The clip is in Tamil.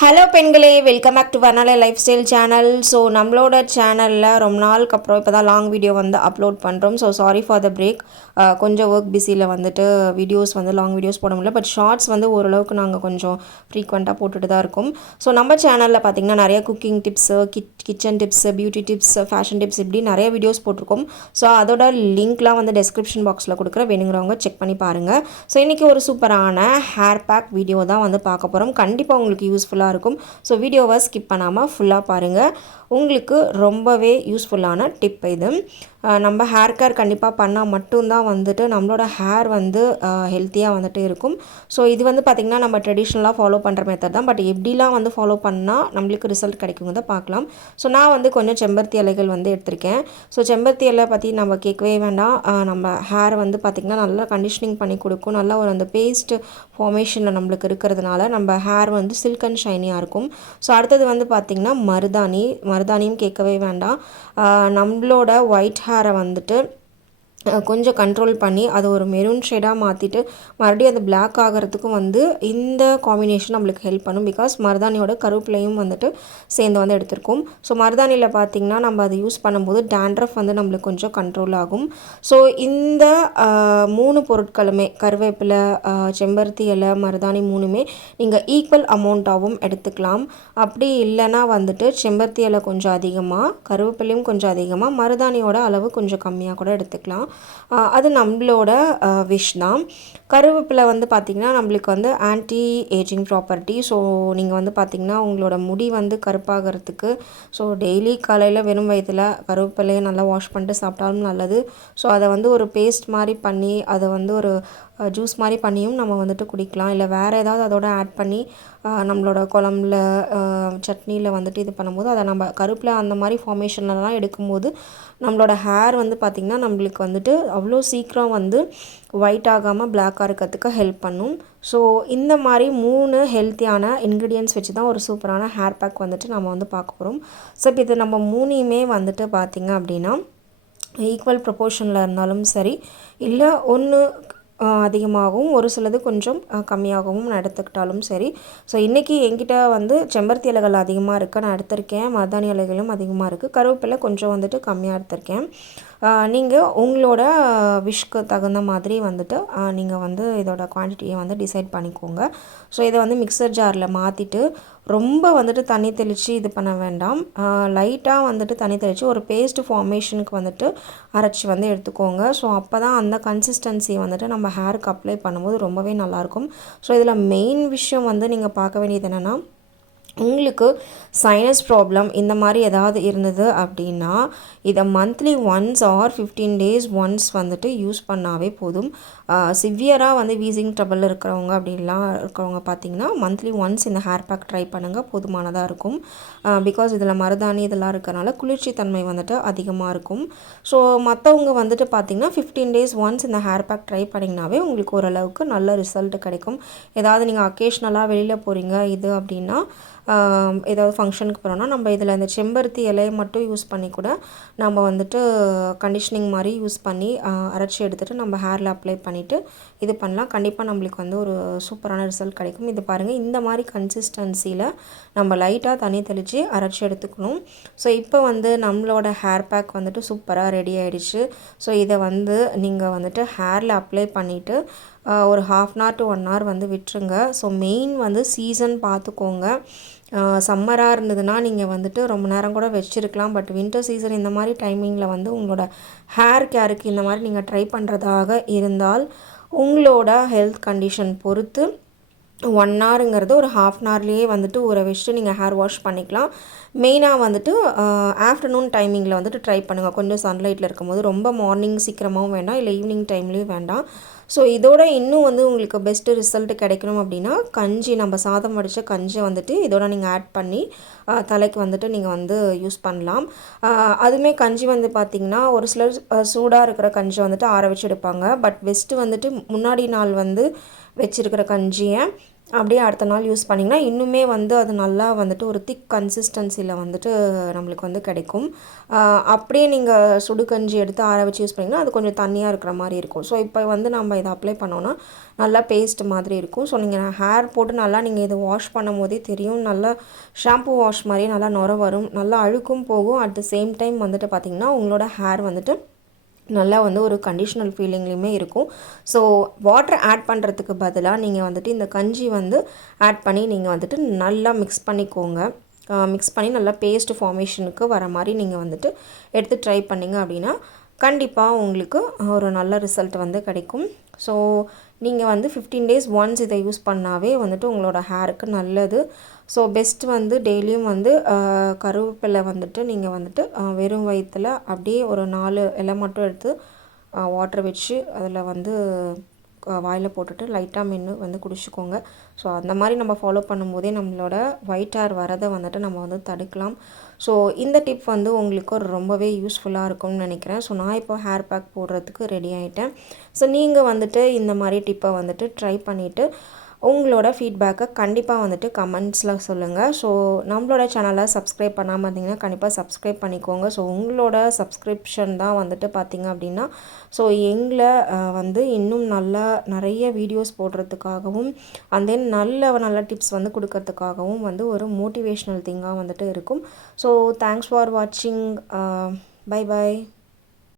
ஹலோ பெண்களே, welcome back to Varnalaya life style channel. So நம்மளோட சேனலில் ரொம்ப நாளுக்கு அப்புறம் இப்போ தான் லாங் வீடியோ வந்து அப்லோட் பண்ணுறோம். So sorry for the break. கொஞ்சம் ஒர்க் பிஸியில் வந்துட்டு வீடியோஸ் வந்து லாங் வீடியோஸ் போட முடியல. பட் ஷார்ட்ஸ் வந்து ஓரளவுக்கு நாங்கள் கொஞ்சம் ஃப்ரீக்வெண்ட்டாக போட்டுட்டு தான் இருக்கோம். ஸோ நம்ம சேனலில் பார்த்திங்கன்னா நிறைய cooking tips, kitchen tips, beauty tips, fashion tips இப்படி நிறைய வீடியோஸ் போட்டிருக்கோம். ஸோ அதோட லிங்க்லாம் வந்து டெஸ்கிரிப்ஷன் பாக்ஸில் கொடுக்குற, வேணுங்கிறவங்க செக் பண்ணி பாருங்கள். ஸோ இன்றைக்கி ஒரு சூப்பரான ஹேர் பேக் வீடியோ தான் வந்து பார்க்க போகிறோம். கண்டிப்பாக உங்களுக்கு யூஸ்ஃபுல்லாக இருக்கும். ஸோ வீடியோவை ஸ்கிப் பண்ணாமல் ஃபுல்லாக பாருங்கள். உங்களுக்கு ரொம்பவே யூஸ்ஃபுல்லான டிப் இது. நம்ம ஹேர் கேர் கண்டிப்பாக பண்ணால் மட்டும்தான் வந்துட்டு நம்மளோட ஹேர் வந்து ஹெல்த்தியாக வந்துட்டு இருக்கும். ஸோ இது வந்து பார்த்திங்கன்னா நம்ம ட்ரெடிஷ்னலாக ஃபாலோ பண்ணுற மெத்தட் தான். பட் எப்படிலாம் வந்து ஃபாலோ பண்ணால் நம்மளுக்கு ரிசல்ட் கிடைக்குங்கிறத பார்க்கலாம். ஸோ நான் வந்து கொஞ்சம் செம்பருத்தி இலைகள் வந்து எடுத்திருக்கேன். ஸோ செம்பருத்தி இலை பற்றி நம்ம கேட்கவே வேண்டாம். நம்ம ஹேர் வந்து பார்த்திங்கன்னா நல்லா கண்டிஷனிங் பண்ணி கொடுக்கும். நல்லா ஒரு அந்த பேஸ்ட் ஃபார்மேஷனில் நம்மளுக்கு இருக்கிறதுனால நம்ம ஹேர் வந்து சில்க் அண்ட் ஷைனியாக இருக்கும். ஸோ அடுத்தது வந்து பார்த்திங்கன்னா மருதாணியும் கேட்கவே வேண்டாம். நம்மளோட ஒயிட் ஹேரை வந்துட்டு கொஞ்சம் கண்ட்ரோல் பண்ணி அது ஒரு மெரூன் ஷேடாக மாற்றிட்டு மறுபடியும் அது பிளாக் ஆகிறதுக்கும் வந்து இந்த காம்பினேஷன் நம்மளுக்கு ஹெல்ப் பண்ணும். பிகாஸ் மருதாணியோட கருவேப்பிலையும் வந்துட்டு சேர்ந்து வந்து எடுத்திருக்கோம். ஸோ மருதாணியில் பார்த்திங்கன்னா நம்ம அதை யூஸ் பண்ணும்போது டேண்ட்ரஃப் வந்து நம்மளுக்கு கொஞ்சம் கண்ட்ரோல் ஆகும். ஸோ இந்த 3 பொருட்களுமே கருவேப்பிலை, செம்பருத்தி இலை, மருதாணி 3மே நீங்கள் ஈக்குவல் அமௌண்ட்டாகவும் எடுத்துக்கலாம். அப்படி இல்லைன்னா வந்துட்டு செம்பருத்தி இலை கொஞ்சம் அதிகமாக, கருவேப்பிலையும் கொஞ்சம் அதிகமாக, மருதாணியோட அளவு கொஞ்சம் கம்மியாக கூட எடுத்துக்கலாம். அது நம்மளோட விஷ் தான். கருவேப்பிலை வந்து பார்த்திங்கன்னா நம்மளுக்கு வந்து ஆன்டி ஏஜிங் ப்ராப்பர்ட்டி. ஸோ நீங்கள் வந்து பார்த்திங்கன்னா உங்களோட முடி வந்து கருப்பாகிறதுக்கு ஸோ டெய்லி காலையில் வெறும் வயிற்றில் கருவேப்பிலையை நல்லா வாஷ் பண்ணிட்டு சாப்பிட்டாலும் நல்லது. ஸோ அதை வந்து ஒரு பேஸ்ட் மாதிரி பண்ணி அதை வந்து ஒரு ஜூஸ் மாதிரி பண்ணியும் நம்ம வந்துட்டு குடிக்கலாம். இல்லை வேறு ஏதாவது அதோட ஆட் பண்ணி நம்மளோட குழம்புல, சட்னியில் வந்துட்டு இது பண்ணும்போது அதை நம்ம கருப்பில் அந்த மாதிரி ஃபார்மேஷன்லலாம் எடுக்கும்போது நம்மளோட ஹேர் வந்து பார்த்திங்கன்னா நம்மளுக்கு வந்துட்டு அவ்வளோ சீக்கிரம் வந்து ஒயிட் ஆகாமல் பிளாக்காக இருக்கிறதுக்கு ஹெல்ப் பண்ணும். ஸோ இந்த மாதிரி 3 ஹெல்த்தியான இன்க்ரீடியன்ட்ஸ் வச்சு தான் ஒரு சூப்பரான ஹேர் பேக் வந்துட்டு நம்ம வந்து பார்க்க போகிறோம். ஸோ இப்போ இது நம்ம 3யுமே வந்துட்டு பார்த்திங்க அப்படின்னா ஈக்குவல் ப்ரொப்போர்ஷனில் இருந்தாலும் சரி, இல்லை ஒன்று அதிகமாகவும் ஒரு சிலது கொஞ்சம் கம்மியாகவும் நான் எடுத்துக்கிட்டாலும் சரி. ஸோ இன்றைக்கி என்கிட்ட வந்து செம்பருத்தி இலைகள் அதிகமாக இருக்குது, நான் எடுத்திருக்கேன். மருதாணி இலைகளும் அதிகமாக இருக்குது. கருவேப்பிலை கொஞ்சம் வந்துட்டு கம்மியாக எடுத்திருக்கேன். நீங்கள் உங்களோட விஷ்க்கு தகுந்த மாதிரி வந்துட்டு நீங்கள் வந்து இதோட குவான்டிட்டியை வந்து டிசைட் பண்ணிக்கோங்க. ஸோ இதை வந்து மிக்சர் ஜாரில் மாற்றிட்டு ரொம்ப வந்துட்டு தண்ணி தெளித்து இது பண்ண வேண்டாம். லைட்டாக வந்துட்டு தண்ணி தெளித்து ஒரு பேஸ்ட் ஃபார்மேஷனுக்கு வந்துட்டு அரைச்சி வந்து எடுத்துக்கோங்க. ஸோ அப்போ தான் அந்த கன்சிஸ்டன்சி வந்துட்டு நம்ம ஹேருக்கு அப்ளை பண்ணும்போது ரொம்பவே நல்லாயிருக்கும். ஸோ இதில் மெயின் விஷயம் வந்து நீங்கள் பார்க்க வேண்டியது என்னென்னா, உங்களுக்கு சைனஸ் ப்ராப்ளம் இந்த மாதிரி ஏதாவது இருந்தது அப்படின்னா இதை monthly once or 15 days once வந்துட்டு யூஸ் பண்ணாவே போதும். சிவியராக வந்து வீசிங் ட்ரபிள் இருக்கிறவங்க அப்படின்லாம் இருக்கிறவங்க பார்த்திங்கன்னா மந்த்லி ஒன்ஸ் இந்த ஹேர் பேக் ட்ரை பண்ணுங்கள், போதுமானதாக இருக்கும். பிகாஸ் இதில் மருதாணி இதெல்லாம் இருக்கிறனால குளிர்ச்சி தன்மை வந்துட்டு அதிகமாக இருக்கும். ஸோ மற்றவங்க வந்துட்டு பார்த்திங்கன்னா 15 days ஒன்ஸ் இந்த ஹேர் பேக் ட்ரை பண்ணிங்கனாவே உங்களுக்கு ஓரளவுக்கு நல்ல ரிசல்ட் கிடைக்கும். ஏதாவது நீங்கள் அக்கேஷ்னலாக வெளியில் போகிறீங்க இது அப்படின்னா, ஏதாவது ஃபங்க்ஷனுக்கு போகிறோன்னா நம்ம இதில் இந்த செம்பருத்தி இலையை மட்டும் யூஸ் பண்ணி கூட நம்ம வந்துட்டு கண்டிஷனிங் மாதிரி யூஸ் பண்ணி அரைச்சி எடுத்துகிட்டு நம்ம ஹேரில் அப்ளை பண்ணிவிட்டு இது பண்ணலாம். கண்டிப்பாக நம்மளுக்கு வந்து ஒரு சூப்பரான ரிசல்ட் கிடைக்கும். இது பாருங்கள், இந்த மாதிரி கன்சிஸ்டன்சியில் நம்ம லைட்டாக தண்ணி தெளித்து அரைச்சி எடுத்துக்கணும். ஸோ இப்போ வந்து நம்மளோட ஹேர் பேக் வந்துட்டு சூப்பராக ரெடி ஆகிடுச்சு. ஸோ இதை வந்து நீங்கள் வந்துட்டு ஹேரில் அப்ளை பண்ணிவிட்டு ஒரு 1/2 hour to 1 hour வந்து விட்டுருங்க. ஸோ மெயின் வந்து சீசன் பார்த்துக்கோங்க. சம்மராக இருந்ததுன்னா நீங்கள் வந்துட்டு ரொம்ப நேரம் கூட வச்சுருக்கலாம். பட் வின்டர் சீசன் இந்த மாதிரி டைமிங்கில் வந்து உங்களோட ஹேர் கேருக்கு இந்த மாதிரி நீங்கள் ட்ரை பண்ணுறதாக இருந்தால் உங்களோட ஹெல்த் கண்டிஷன் பொறுத்து 1 hourங்கிறது ஒரு 1/2 hourலேயே வந்துட்டு ஊற வச்சுட்டு நீங்கள் ஹேர் வாஷ் பண்ணிக்கலாம். மெயினாக வந்துட்டு ஆஃப்டர்நூன் டைமிங்கில் வந்துட்டு ட்ரை பண்ணுங்கள். கொஞ்சம் சன்லைட்டில் இருக்கும்போது, ரொம்ப மார்னிங் சீக்கிரமாகவும் வேண்டாம், இல்லை ஈவினிங் டைம்லேயும் வேண்டாம். ஸோ இதோட இன்னும் வந்து உங்களுக்கு பெஸ்ட்டு ரிசல்ட் கிடைக்கணும் அப்படின்னா கஞ்சி, நம்ம சாதம் வடித்த கஞ்சி வந்துட்டு இதோட நீங்கள் ஆட் பண்ணி தலைக்கு வந்துட்டு நீங்கள் வந்து யூஸ் பண்ணலாம். அதுவுமே கஞ்சி வந்து பார்த்திங்கன்னா ஒரு சிலர் சூடாக இருக்கிற கஞ்சி வந்துட்டு ஆற வச்சு எடுப்பாங்க. பட் பெஸ்ட்டு வந்துட்டு முன்னாடி நாள் வந்து வச்சுருக்கிற கஞ்சியை அப்படியே அடுத்த நாள் யூஸ் பண்ணிங்கன்னா இன்னுமே வந்து அது நல்லா வந்துட்டு ஒரு திக் கன்சிஸ்டன்சியில் வந்துட்டு நம்மளுக்கு வந்து கிடைக்கும். அப்படியே நீங்கள் சுடு கஞ்சி எடுத்து ஆற வச்சு யூஸ் பண்ணிங்கன்னா அது கொஞ்சம் தண்ணியாக இருக்கிற மாதிரி இருக்கும். ஸோ இப்போ வந்து நம்ம இதை அப்ளை பண்ணோன்னா நல்லா பேஸ்ட் மாதிரி இருக்கும். ஸோ நீங்கள் ஹேர் போட்டு நல்லா நீங்கள் இதை வாஷ் பண்ணும் போதே தெரியும், நல்லா ஷாம்பு வாஷ் மாதிரியே நல்லா நுர வரும், நல்லா அழுக்கும் போகும். அட் த சேம் டைம் வந்துட்டு பார்த்திங்கன்னா உங்களோட ஹேர் வந்துட்டு நல்லா வந்து ஒரு கண்டிஷ்னல் ஃபீலிங்லேயுமே இருக்கும். ஸோ வாட்டர் ஆட் பண்ணுறதுக்கு பதிலாக நீங்கள் வந்துட்டு இந்த கஞ்சி வந்து ஆட் பண்ணி நீங்கள் வந்துட்டு நல்லா மிக்ஸ் பண்ணிக்கோங்க. மிக்ஸ் பண்ணி நல்லா பேஸ்ட் ஃபார்மேஷனுக்கு வர மாதிரி நீங்கள் வந்துட்டு எடுத்து ட்ரை பண்ணிங்க அப்படின்னா கண்டிப்பாக உங்களுக்கு ஒரு நல்ல ரிசல்ட் வந்து கிடைக்கும். ஸோ நீங்கள் வந்து 15 days ஒன்ஸ் இதை யூஸ் பண்ணாவே வந்துட்டு உங்களோட ஹேருக்கு நல்லது. ஸோ பெஸ்ட் வந்து டெய்லியும் வந்து கருவேப்பிலை வந்துட்டு நீங்கள் வந்துட்டு வெறும் வயிற்றில் அப்படியே ஒரு 4 இலை மட்டும் எடுத்து வாட்டர் வச்சு அதில் வந்து வாயில் போட்டுட்டு லைட்டாக மென்று வந்து குடிச்சிக்கோங்க. ஸோ அந்த மாதிரி நம்ம ஃபாலோ பண்ணும்போதே நம்மளோட ஒயிட் ஹேர் வரதை வந்துட்டு நம்ம வந்து தடுக்கலாம். ஸோ இந்த டிப் வந்து உங்களுக்கு ரொம்பவே யூஸ்ஃபுல்லாக இருக்கும்னு நினைக்கிறேன். ஸோ நான் இப்போ ஹேர் பேக் போடுறதுக்கு ரெடி ஆகிட்டேன். ஸோ நீங்கள் வந்துட்டு இந்த மாதிரி டிப்பை வந்துட்டு ட்ரை பண்ணிவிட்டு உங்களோட ஃபீட்பேக்கை கண்டிப்பாக வந்துட்டு கமெண்ட்ஸில் சொல்லுங்கள். ஸோ நம்மளோட சேனலை சப்ஸ்கிரைப் பண்ணாமல் இருந்தீங்கன்னா கண்டிப்பாக சப்ஸ்கிரைப் பண்ணிக்கோங்க. ஸோ உங்களோட சப்ஸ்கிரிப்ஷன் தான் வந்துட்டு பார்த்திங்க அப்படின்னா ஸோ எங்களை வந்து இன்னும் நல்லா நிறைய வீடியோஸ் போடுறதுக்காகவும் அண்ட் தென் நல்ல டிப்ஸ் வந்து கொடுக்கறதுக்காகவும் வந்து ஒரு மோட்டிவேஷ்னல் திங்காக வந்துட்டு இருக்கும். ஸோ தேங்க்ஸ் ஃபார் வாட்சிங். Bye bye.